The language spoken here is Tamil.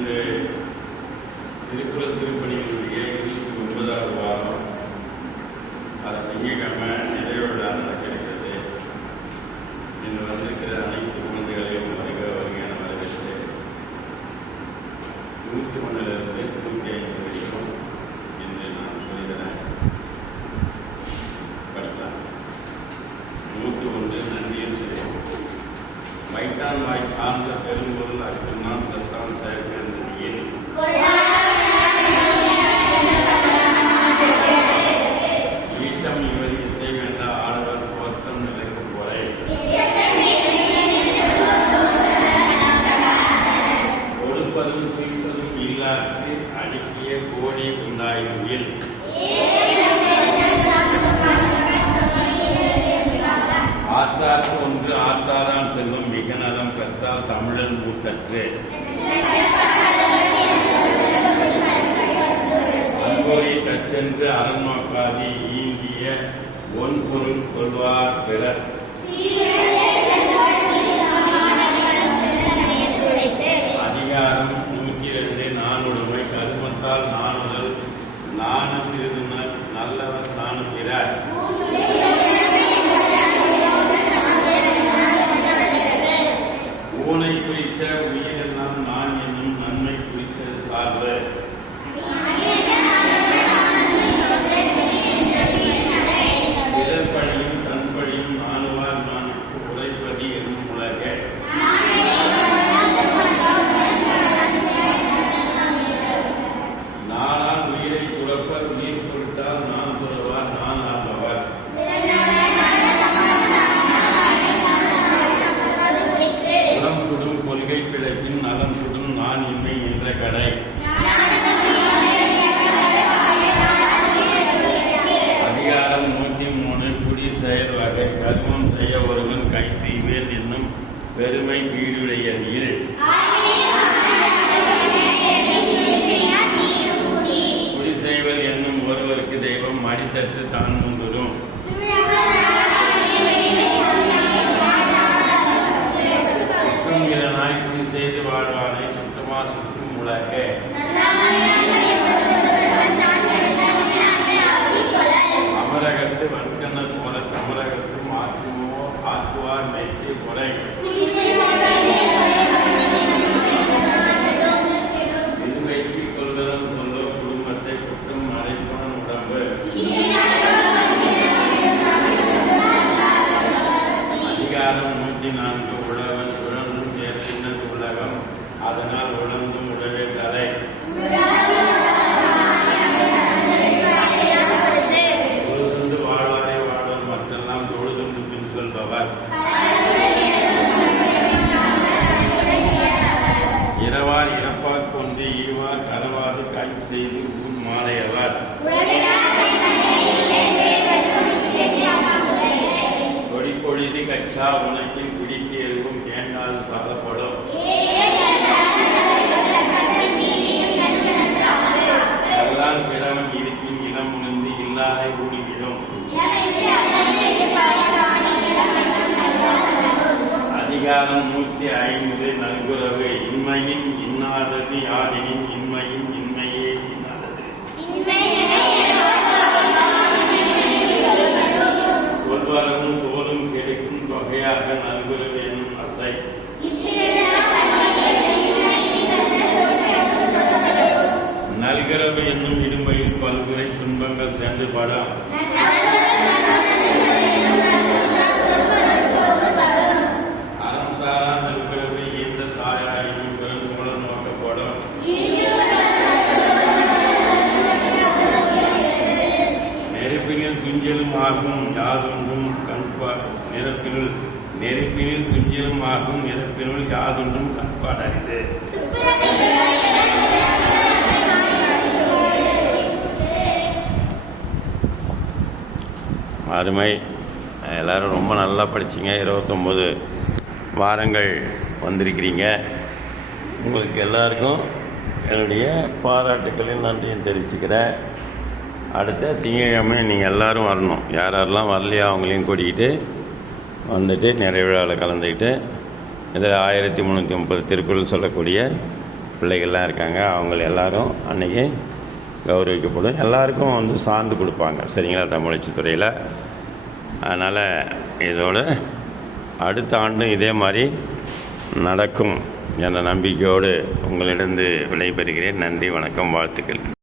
இன்று திருக்குறள் திருப்பணியினுடைய 29வது வாரம். அது திங்கட்கிழமை நிறைவேறா நடக்கிறது. இன்று வந்திருக்கிற அனைத்து குழந்தைகளையும் வருகையான வரவேற்று 101லிருந்து 105 வரைக்கும் என்று நான் சொல்கிறேன். படிக்கலாம். 101 நன்றியும் செய்வோம். வைத்தான் வாய் சார்ந்த பெரும்பொருள் அச்சுமான் சத்தான் செயல்கள் ஈட்டம் இவர் இசை வேண்ட ஆடவர் தோற்றம் நிலைக்கும் போரை கொடுப்பதும் குறிப்பதும் இல்லாது அடுக்கிய கோடி உண்டாயில் ஆற்றார்க்கு ஒன்று ஆற்றாரான் செல்லும் மிக நலம் கற்றால் தமிழன் மூத்தற்று அன்போரை தச்சென்று அறம் நோக்காதி ஈந்திய ஒன்பொருள் கொள்வார் பிறர் அதிகாரம் 102 நானுடைமை கருமத்தால் நானுதல் நாணம் இருந்தனர் நல்லவர் நாணுகிறார் ஊனை குறித்த உயிரெல்லாம் நான் என்னும் நன்மை குறித்தது சார்பு பிறர்பழியும் தன்பழியும் நானுவார் நானுக்கு உரைப்பதி என்னும் உலக நானால் உயிரை துறப்பர் உயிர் பொருட்டால் நான் துறவார் நான் ஆழ்பவர் குலம் சுடும் கொள்கை பிழைப்பின் நலம் சுடும் நான் இன்மை என்ற கடை அதிகாரம் 103 குடி செயல் வகை கர்மம் செய்ய ஒருவன் கைத்தீவேன் என்னும் பெருமை கீழுடையதில் குடி செய்வல் என்னும் ஒருவருக்கு தெய்வம் மடித்தற்று தான் முந்துடும் நாய் குடி செய்து வாழ்வானை சுத்தமா சுற்றும் உலக அமரகத்து வன்கண்ணர் போல தமிழகத்தும் ஆற்றுமோ ஆற்றுவார் நைட்டு முறை இதுவைக்கு கொள்வதன் சொல்லோ குடும்பத்தை குற்றம் மறைப்போன உடம்பு அதிகாரம் 104 உழவர் சுழன்றும் சேர்க்கின்றது உலகம் அதனால் உழந்தும் உழவே தலை தொழுதுண்டு வாழ்வாரே வாழ்வர் மற்றெல்லாம் தொழுதுண்டு பின் சொல்பவர் இரவார் இறப்பார் கொண்டு ஈவார் கரவாறு கை செய்து ஊர் மாலையவர் கொடி பொழுதி கச்சா உனக்கின் பிடித்து எதுவும் கேண்டால் சாதப்படும் அதெல்லாம் பிறவன் இருக்கின் இடம் உணர்ந்து இல்லாத கூடிவிடும் அதிகாரம் 105 நல்குறவு இன்மையின் இன்னாதது யாடினின் இன்மையின் இன்மையே இன்னாதது ஒருவரவும் தோலும் கிடைக்கும் தொகையாக நல்குறவு என்னும் அசை நல்கிறவு என்னும் இடுமையில் பல்குறை துன்பங்கள் சேர்ந்து படம் அறம் சாரா நல்கிறவு எந்த தாயாரின் பிறகு மூலம் நோக்கப்படும் நெருப்பினில் துஞ்சலும் ஆகும் யாதொன்றும் நெருப்பினில் துஞ்சலும் ஆகும் நெருப்பினுள் யாதொன்றும் கண்பாடறிது அருமை. எல்லோரும் ரொம்ப நல்லா படிச்சிங்க. 29 வாரங்கள் வந்திருக்கிறீங்க. உங்களுக்கு எல்லாருக்கும் என்னுடைய பாராட்டுக்களையும் நன்றியும் தெரிவிச்சுக்கிறேன். அடுத்த திங்கட்கிழமை நீங்கள் எல்லோரும் வரணும். யாரெல்லாம் வரலையோ அவங்களையும் கூட்டிக்கிட்டு வந்துட்டு நிறைய விழாவில் கலந்துக்கிட்டு இதில் 1330 திருக்குறள் சொல்லக்கூடிய பிள்ளைகள்லாம் இருக்காங்க. அவங்க எல்லாரும் அன்றைக்கி கௌரவிக்கப்படும். எல்லாருக்கும் வந்து சான்று கொடுப்பாங்க, சரிங்களா, தமிழச்சி துறையில். அதனால் இதோடு அடுத்த ஆண்டும் இதே மாதிரி நடக்கும் என்ற நம்பிக்கையோடு உங்களிடம் விடைபெறுகிறேன். நன்றி, வணக்கம், வாழ்த்துக்கள்.